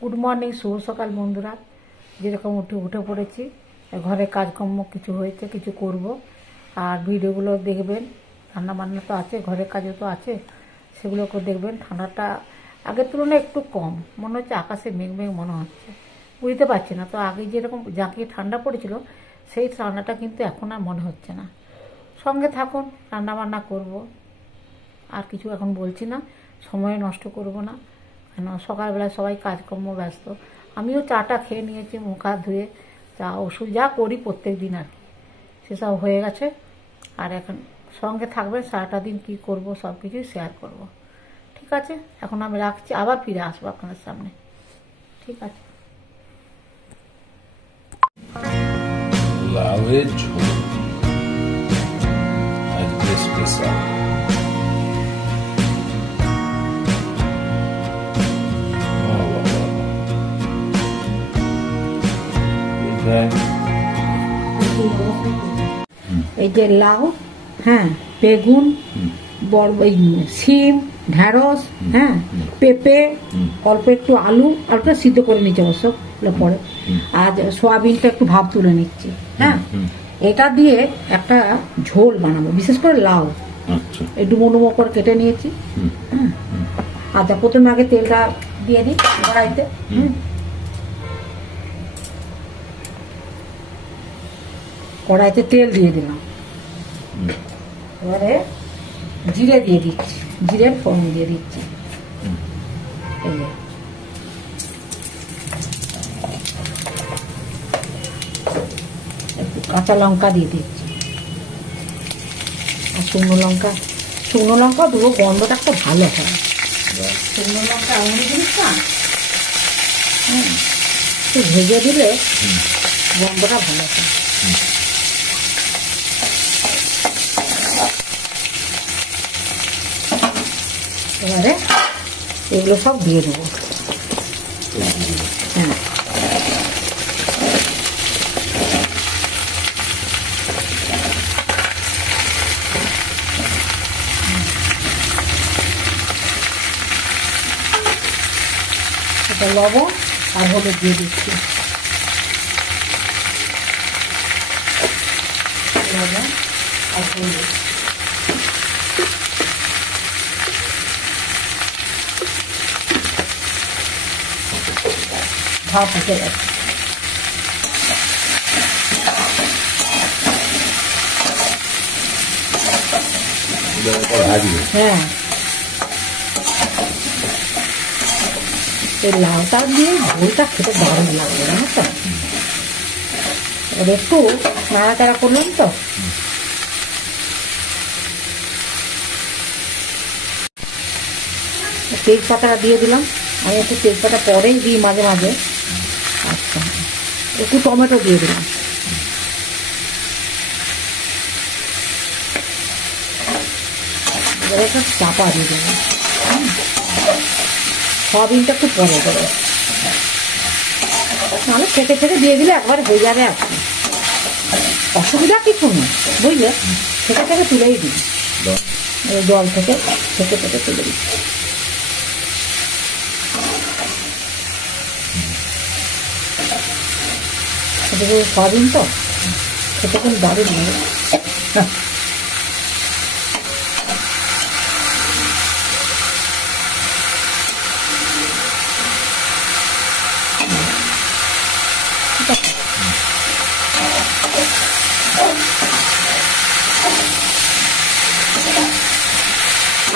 Good morning, শুভ সকাল বন্ধুরা। যেরকম উঠে পড়েছি, ঘরে কাজকর্ম কিছু হয়েছে, কিছু করব, আর ভিডিওগুলো দেখবেন। রান্না বান্না তো আছে, ঘরের কাজও তো আছে, সেগুলোকে দেখবেন। ঠান্ডাটা আগের তুলনায় একটু কম মনে হচ্ছে, আকাশে মেঘ মেঘ মনে হচ্ছে, বুঝতে পারছি না। তো আগে যেরকম জাঁকিয়ে ঠান্ডা পড়েছিল, সেই ঠান্ডাটা কিন্তু এখন আর মনে হচ্ছে না। সঙ্গে থাকুন, রান্না বান্না করব। আর কিছু এখন বলছি না, সময় নষ্ট করব না, কেন সকালবেলা সবাই কাজকর্ম ব্যস্ত। আমিও চাটা খেয়ে নিয়েছি, মুখ হাত ধুয়ে, চা ওষুধ যা করি প্রত্যেক দিন আর কি, সেসব হয়ে গেছে। আর এখন সঙ্গে থাকবে, সারাটা দিন কী করব সব কিছুই শেয়ার করব। ঠিক আছে, এখন আমি রাখছি, আবার ফিরে আসবো আপনাদের সামনে। ঠিক আছে। লাউয়ের ঝোল আজকে স্পেশাল। এই যে লাউ, হ্যাঁ, বেগুন, শিম, ঢেঁড়স, হ্যাঁ, পেঁপে, অল্প একটু আলু, অল্প সিদ্ধ করে নিচ্ছে অবশ্য পরে, আর সোয়াবিনটা একটু ভাপ তুলে নিচ্ছি। হ্যাঁ, এটা দিয়ে একটা ঝোল বানাবো, বিশেষ করে লাউ একটু ডুমো করে কেটে নিয়েছি। হ্যাঁ, আচ্ছা, প্রথমে আগে তেলটা দিয়ে দিই কড়াইতে। কড়াইতে তেল দিয়ে দিলাম, এবারে জিরে দিয়ে দিচ্ছি, জিরের ফোড়ন দিয়ে দিচ্ছি। একটু কাঁচা লঙ্কা দিয়ে দিচ্ছি, আর শুকনো লঙ্কা দেবো, গন্ধটা একটা ভালো হয়। শুকনো লঙ্কা এমন জিনিস না, একটু ভেজে দিলে গন্ধটা ভালো হয়। এবারে এগুলো সব দিয়ে দেবো। হ্যাঁ, এটা লবণ আর হলুদ দিয়ে দিচ্ছি, লবণ আর হলুদ। ভাপ উঠে গেছে, হ্যাঁ, এই লাউটা দিয়ে ঝোলটা খেতে দারুণ লাগবে, জানো তো। এবার একটু নাড়াচাড়া করলাম তো, তেজপাতাটা দিয়ে দিলাম। আমি একটু তেজপাতা পরেই দিই মাঝে মাঝে। আচ্ছা, একটু টমেটো দিয়ে দিলাম, এবারে একটা চাপা দিয়ে দেবো। সয়াবিনটা একটু পরে দেবো, নাহলে ছেঁকে দিয়ে দিলে একবার হয়ে যাবে। আর কি অসুবিধা কিছু নেই, বুঝলে, ছেঁকে তুলেই দিই, জল থেকে ছেঁকে তুলে দিই। সয়াবিন তো খেতে কিন্তু দারুণ লাগে।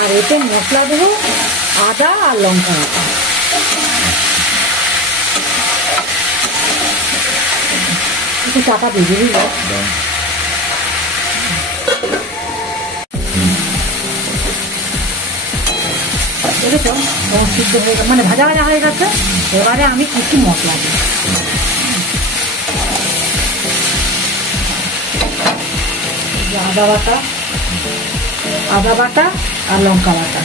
আর এতে মশলা দেবো আদা আর লঙ্কা বাটা। একটু চাপা দিয়ে দিবি, দেখেছো সিদ্ধ হয়ে গেছে, মানে ভাজা হয়ে গেছে। এবারে আমি কিছু মশলা দিই, আদা বাটা আর লঙ্কা বাটা,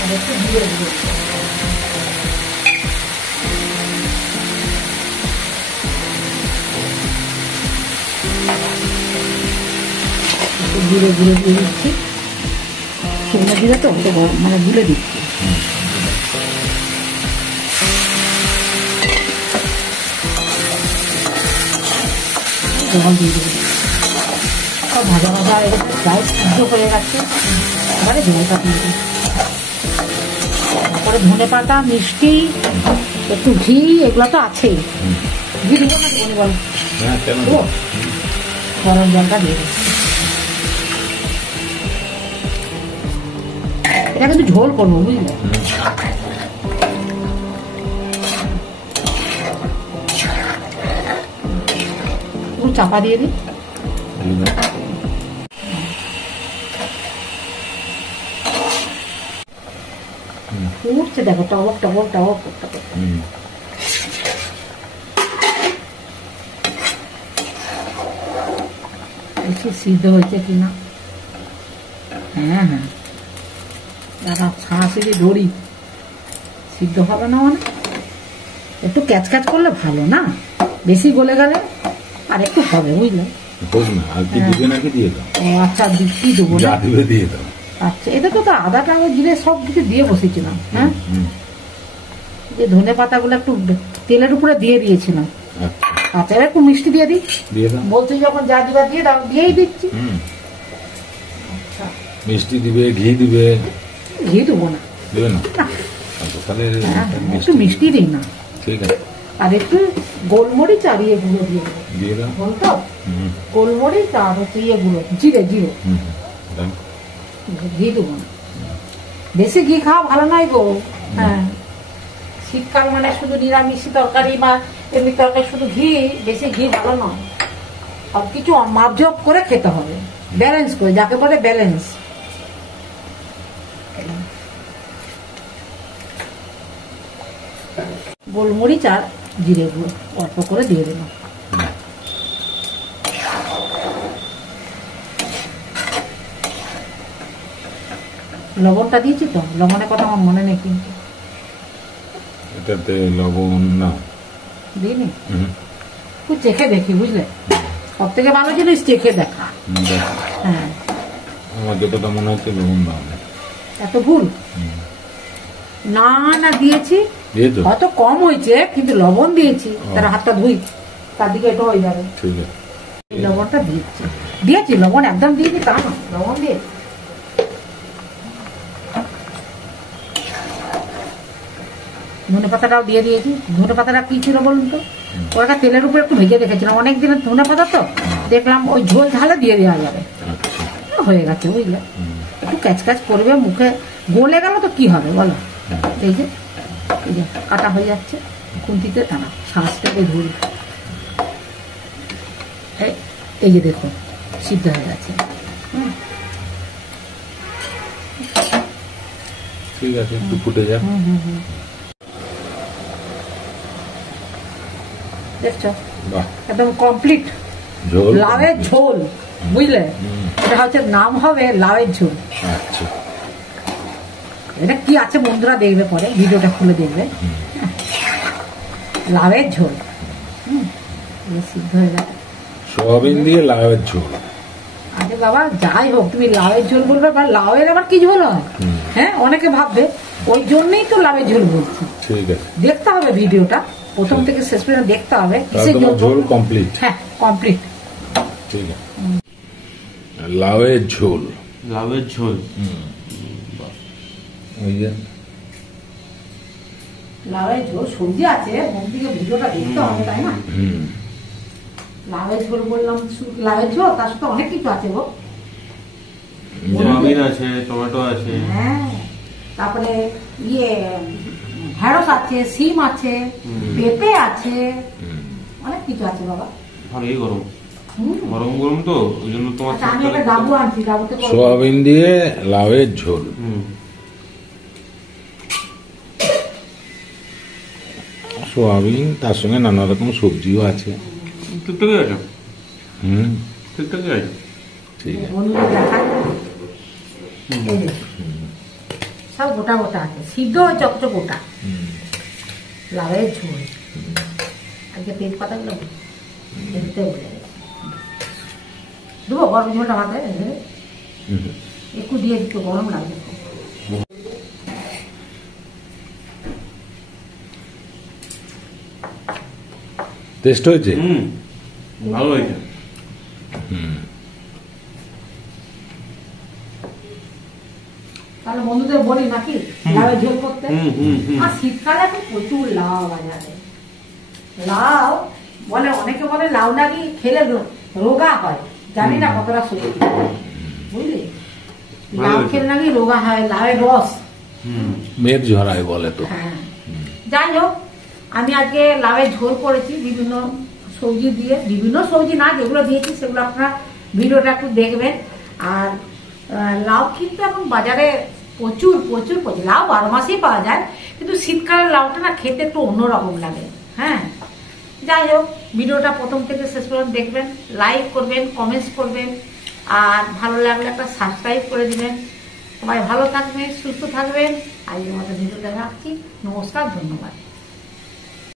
আর একটু জিরে দিয়ে দিচ্ছি। শুকনো জিরা তো মানে গুলে দিচ্ছি। জল দিয়ে দেবো। সব ভাজা ভাজা হয়ে গেছে, প্রায় সিদ্ধ হয়ে গেছে। এবারে জলটা দিয়ে দেবো। তারপরে ধনে পাতা, মিষ্টি, একটু ঘি, এগুলো তো আছেই। ঘি দেবো না দেবো বল? দেবো। গরম জলটা দিয়ে দেবো। এটা কিন্তু ঝোল করবো, বুঝলে? একটু চাপা দিয়ে দিই। উঠছে দেখো, টবক টবক টবক করতে করতে। দেখি সিদ্ধ হয়েছে কিনা। হ্যাঁ হ্যাঁ, দাদা ছাঁচে যে দড়ি, সিদ্ধ হবে না মানে? একটু ক্যাচ ক্যাচ করলে ভালো না, বেশি গলে গেলে আর একটু হবে, বুঝলে? ও আচ্ছা, কি দেবো না? আচ্ছা, এটা তো আদা টাদা জিরে সব কিছু দিয়ে বসেছিলাম। হ্যাঁ, যে ধনে পাতাগুলো একটু তেলের উপরে দিয়ে দিয়েছিলাম। আচ্ছা, এবার একটু মিষ্টি দিয়ে দিই। বলছি যখন যা দিবা দিয়ে দাও, দিয়েই দিচ্ছি। আচ্ছা, মিষ্টি দিবে, ঘি দিবে? ঘি দেবো না। দেবে না? তাহলে একটু মিষ্টি দিই না। ঠিক আছে। আর একটু গোলমরিচ আর ইয়ে গুঁড়ো দিয়ে দেবো। দিয়ে দাও। বলতো গোলমরিচ আর হচ্ছে ইয়ে গুঁড়ো, জিরে জিরে। ঘি দেবো না, বেশি ঘি খাওয়া ভালো নয় গো। হ্যাঁ, শীতকাল মানে শুধু নিরামিষ তরকারি বা এমনি তরকারি শুধু ঘি, বেশি ঘি ভালো নয়। সব কিছু মাপজোক করে খেতে হবে, ব্যালেন্স করে, যাকে বলে ব্যালেন্স। গোলমরিচ আর জিরে গুঁড়ো অল্প করে দিয়ে দেবো। লবণটা দিয়েছি তো, লবণের কথা আমার মনে নেই কিন্তু। এটাতে লবণ না দিইনি, একটু চেখে দেখি, বুঝলে? সব থেকে ভালো জিনিস চেখে দেখা। হ্যাঁ, আমার যতটা মনে হচ্ছে লবণ দাও না। এত ভুল না, না দিয়েছি, হয়তো কম হয়েছে, কিন্তু লবণ দিয়েছি। তার হাতটা ধুই, তার দিকে এটা হয়ে যাবে। ঠিক আছে, লবণটা দিয়েছি, দিয়েছি লবণ একদম দিয়েছি, তা না, লবণ দিয়ে। ধনে পাতাটাও দিয়ে দিয়েছি। ধনে পাতাটা কি ছিল বলুন তো? ওটা তেলের উপর একটু ভেজে রেখেছিলাম, অনেক দিনের ধনে পাতা তো, দেখলাম ওই ঝোল ঝালে দিয়ে দেওয়া যাবে। হয়ে গেছে, বুঝলে? একটু ক্যাচ ক্যাচ করবে, মুখে গলে গেল তো কি হবে বলো? এই যে কাটা হয়ে যাচ্ছে, খুন্তিতে টানা, শ্বাসটাকে ধরি। এই যে দেখো, সিদ্ধ হয়ে গেছে। ঠিক আছে, একটু ফুটে যাক। দেখছো, একদম কমপ্লিট লাউয়ের ঝোল, বুঝলে? এটা হচ্ছে নাম হবে লাউয়ের ঝোল। আচ্ছা, এটা কি আছে বন্ধুরা দেখবে, পরে ভিডিওটা খুলে দেখবে। লাউয়ের ঝোল সিদ্ধ হয়ে গেছে। সোয়াবিন দিয়ে লাউয়ের ঝোল। আরে বাবা, যাই হোক, তুমি লাউয়ের ঝোল বলবে, বা লাউয়ের আবার কি ঝোল হয়? হ্যাঁ, অনেকে ভাববে, ওই জন্যই তো লাউয়ের ঝোল বলছি। ঠিক আছে, দেখতে হবে ভিডিওটা প্রথম থেকে শেষ পর্যন্ত দেখতে হবে। ঝোল কমপ্লিট। হ্যাঁ, কমপ্লিট। ঠিক আছে, লাউয়ের ঝোল। লাউয়ের ঝোল, ওই যে লাউয়ের ঝোল সবজি আছে, মন থেকে ভিডিওটা দেখতে হবে, তাই না? লাউয়ের ঝোল বললাম, লাউয়ের ঝোল তার সাথে অনেক কিছু আছে গো। সোয়াবিন আছে, টমেটো আছে, হ্যাঁ, তারপরে ইয়ে ঢেঁড়স আছে, সিম আছে, পেঁপে আছে, অনেক কিছু আছে বাবা। ভালোই গরম, গরম গরম তো, ওই জন্য তোমার আচ্ছা, আমি একটা ডাবু আনছি, ডাবুতে সোয়াবিন দিয়ে লাউয়ের ঝোল। সোয়াবিন, তার সঙ্গে নানা রকম সবজিও আছে। ঠিকঠাকই আছে, ঠিকঠাকই আছে। ঠিক আছে, সব গোটা গোটা আছে, সিদ্ধ হয় চকচক গোটা। লাউয়ের ঝোল, আজকে তেজপাতাগুলো দেখতে বলে দেবো। গরম ঝোলটা ভাতে একটু দিয়ে দিতে, গরম লাগবে। টেস্ট হয়েছে? ভালো হয়েছে। তাহলে বন্ধুদের বলি নাকি লাউয়ের ঝোল করতে। আর শীতকালে তো প্রচুর লাউ বাজারে। লাউ বলে, অনেকে বলে লাউ নাকি খেলে রোগা হয়, জানি না কতটা সত্যি, বুঝলি? লাউ খেলে নাকি রোগা হয়, লাউয়ের রস মেদ ঝরায় বলে তো। হ্যাঁ, যাই হোক, আমি আজকে লাউয়ের ঝোল করেছি বিভিন্ন সবজি দিয়ে, বিভিন্ন সবজি না যেগুলো দিয়েছি সেগুলো আপনারা ভিডিওটা একটু দেখবেন। আর লাউ কিন্তু এখন বাজারে প্রচুর প্রচুর প্রচুর, লাউ 12 মাসেই পাওয়া যায়, কিন্তু শীতকালের লাউটা না খেতে একটু অন্যরকম লাগে। হ্যাঁ, যাই হোক, ভিডিওটা প্রথম থেকে শেষ পর্যন্ত দেখবেন, লাইক করবেন, কমেন্টস করবেন, আর ভালো লাগলে একটা সাবস্ক্রাইব করে দিবেন। সবাই ভালো থাকবেন, সুস্থ থাকবেন। আজকের মতো ভিডিওটা রাখছি। নমস্কার, ধন্যবাদ।